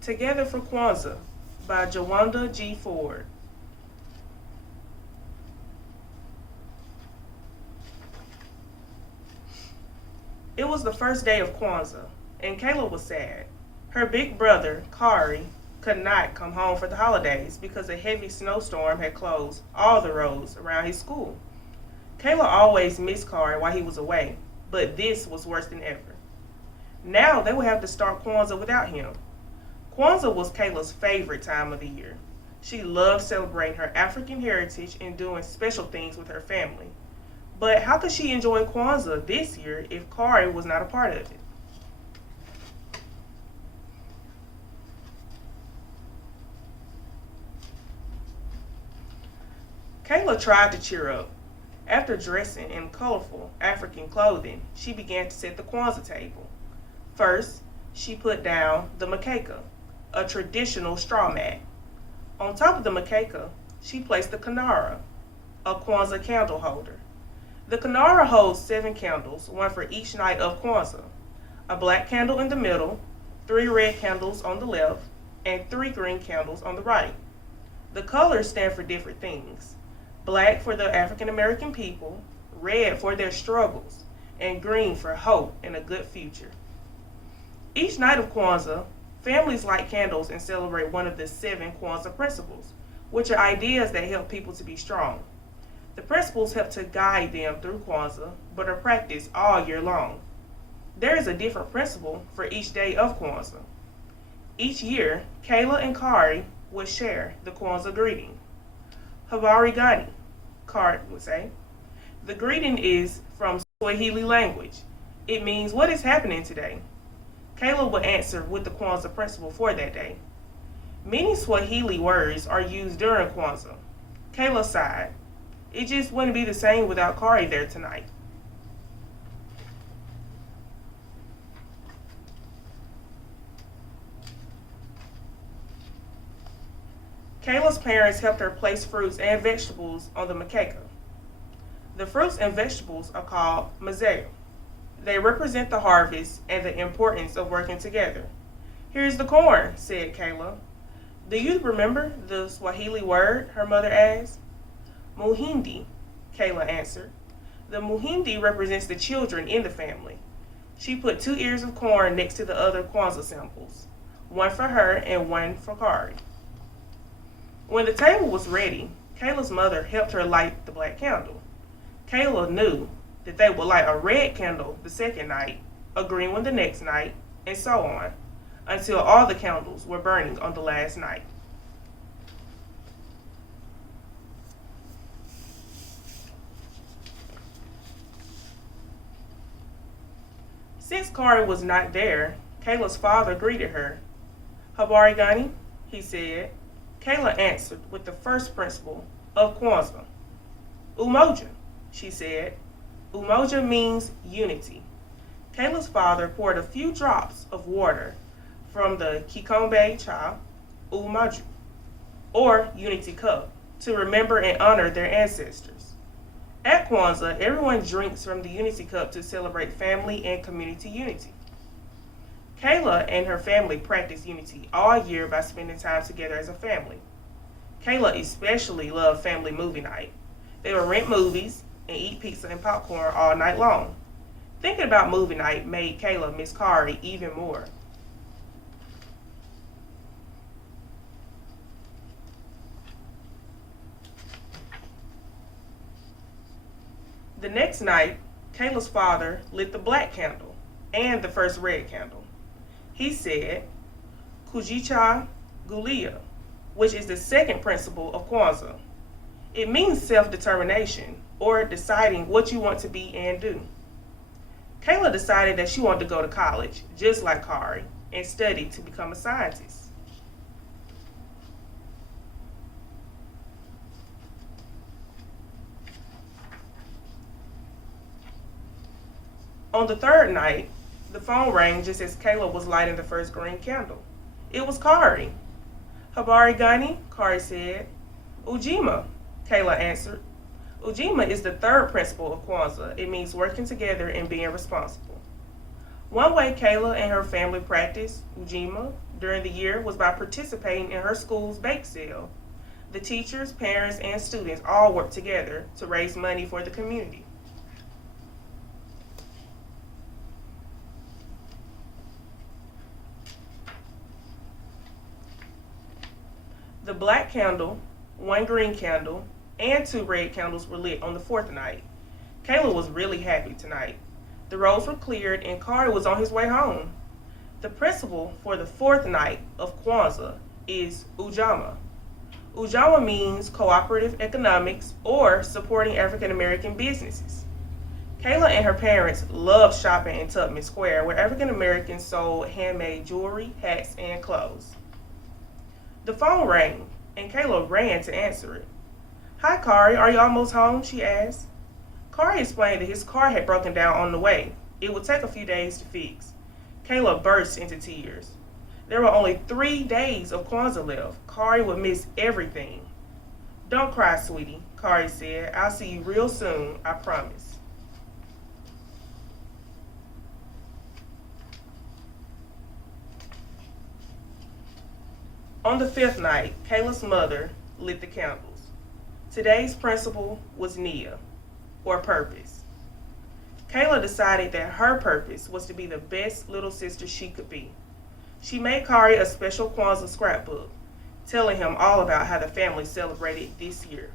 Together for Kwanzaa by Jwanda G. Ford. It was the first day of Kwanzaa, and Kayla was sad. Her big brother, Kari, could not come home for the holidays because a heavy snowstorm had closed all the roads around his school. Kayla always missed Kari while he was away, but this was worse than ever. Now they would have to start Kwanzaa without him. Kwanzaa was Kayla's favorite time of the year. She loved celebrating her African heritage and doing special things with her family. But how could she enjoy Kwanzaa this year if Kari was not a part of it? Kayla tried to cheer up. After dressing in colorful African clothing, she began to set the Kwanzaa table. First, she put down the makeka, a traditional straw mat. On top of the makeka, she placed the kinara, a Kwanzaa candle holder. The kinara holds 7 candles, one for each night of Kwanzaa. A black candle in the middle, 3 red candles on the left, and 3 green candles on the right. The colors stand for different things. Black for the African American people, red for their struggles, and green for hope and a good future. Each night of Kwanzaa, families light candles and celebrate one of the 7 Kwanzaa principles, which are ideas that help people to be strong. The principles help to guide them through Kwanzaa, but are practiced all year long. There is a different principle for each day of Kwanzaa. Each year, Kayla and Kari would share the Kwanzaa greeting. Habari gani, Kari would say. The greeting is from Swahili language. It means, what is happening today? Kayla would answer with the Kwanzaa principle for that day. Many Swahili words are used during Kwanzaa. Kayla sighed. It just wouldn't be the same without Kari there tonight. Kayla's parents helped her place fruits and vegetables on the makeka. The fruits and vegetables are called mazeo. They represent the harvest and the importance of working together. Here's the corn, said Kayla. Do you remember the Swahili word? Her mother asked. Muhindi, Kayla answered. The muhindi represents the children in the family. She put 2 ears of corn next to the other Kwanzaa symbols, one for her and one for Kari. When the table was ready, Kayla's mother helped her light the black candle. Kayla knew that they would light a red candle the second night, a green one the next night, and so on, until all the candles were burning on the last night. Since Kari was not there, Kayla's father greeted her. Habari gani, he said. Kayla answered with the first principle of Kwanzaa. Umoja, she said. Umoja means unity. Kayla's father poured a few drops of water from the kikombe cha umaju, or unity cup, to remember and honor their ancestors. At Kwanzaa, everyone drinks from the unity cup to celebrate family and community unity. Kayla and her family practice unity all year by spending time together as a family. Kayla especially loved family movie night. They would rent movies and eat pizza and popcorn all night long. Thinking about movie night made Kayla miss Kari even more. The next night, Kayla's father lit the black candle and the first red candle. He said, Kujicha Gulia, which is the second principle of Kwanzaa. It means self-determination, or deciding what you want to be and do. Kayla decided that she wanted to go to college, just like Kari, and study to become a scientist. On the third night, the phone rang just as Kayla was lighting the first green candle. It was Kari. Habari gani, Kari said. Ujima, Kayla answered. Ujima is the third principle of Kwanzaa. It means working together and being responsible. One way Kayla and her family practiced Ujima during the year was by participating in her school's bake sale. The teachers, parents, and students all worked together to raise money for the community. The black candle, one green candle, and two red candles were lit on the fourth night. Kayla was really happy tonight. The roads were cleared and Kari was on his way home. The principle for the fourth night of Kwanzaa is Ujama. Ujama means cooperative economics or supporting African American businesses. Kayla and her parents loved shopping in Tubman Square where African Americans sold handmade jewelry, hats, and clothes. The phone rang and Kayla ran to answer it. "Hi, Kari, are you almost home?" she asked. Kari explained that his car had broken down on the way. It would take a few days to fix. Kayla burst into tears. There were only 3 days of Kwanzaa left. Kari would miss everything. "Don't cry, sweetie," Kari said. "I'll see you real soon, I promise." On the fifth night, Kayla's mother lit the candles. Today's principle was Nia, or purpose. Kayla decided that her purpose was to be the best little sister she could be. She made Kari a special Kwanzaa scrapbook, telling him all about how the family celebrated this year.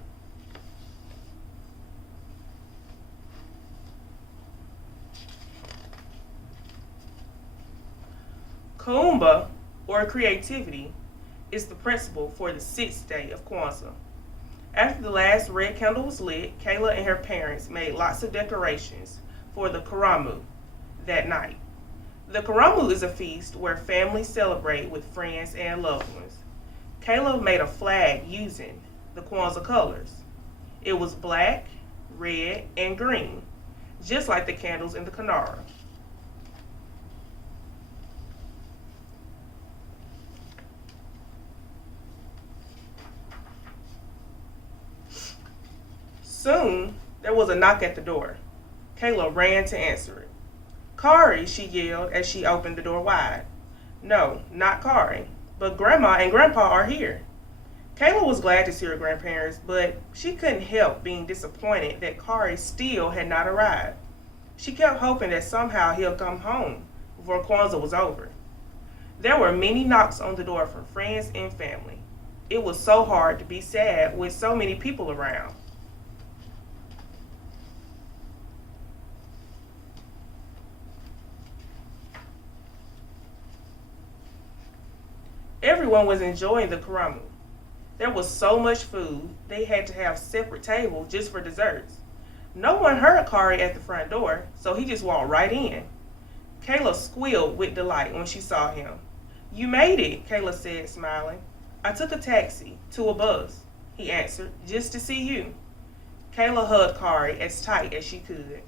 Kuumba, or creativity, is the principle for the sixth day of Kwanzaa. After the last red candle was lit, Kayla and her parents made lots of decorations for the Karamu that night. The Karamu is a feast where families celebrate with friends and loved ones. Kayla made a flag using the Kwanzaa colors. It was black, red, and green, just like the candles in the Kanara. Soon, there was a knock at the door. Kayla ran to answer it. "Kari," she yelled as she opened the door wide. No, not Kari, but Grandma and Grandpa are here. Kayla was glad to see her grandparents, but she couldn't help being disappointed that Kari still had not arrived. She kept hoping that somehow he'll come home before Kwanzaa was over. There were many knocks on the door from friends and family. It was so hard to be sad with so many people around. Everyone was enjoying the karamu. There was so much food, they had to have separate tables just for desserts. No one heard Kari at the front door, so he just walked right in. Kayla squealed with delight when she saw him. "You made it," Kayla said, smiling. "I took a taxi to a bus," he answered, "just to see you." Kayla hugged Kari as tight as she could.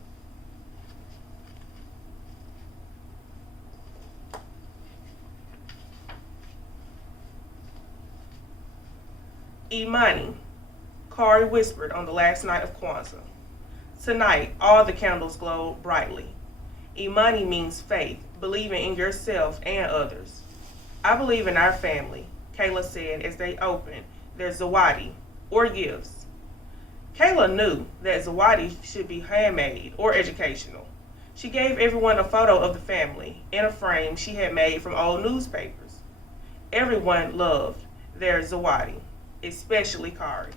"Imani," Kari whispered on the last night of Kwanzaa. Tonight, all the candles glowed brightly. Imani means faith, believing in yourself and others. "I believe in our family," Kayla said as they opened their zawadi, or gifts. Kayla knew that zawadi should be handmade or educational. She gave everyone a photo of the family in a frame she had made from old newspapers. Everyone loved their zawadi, especially Kari.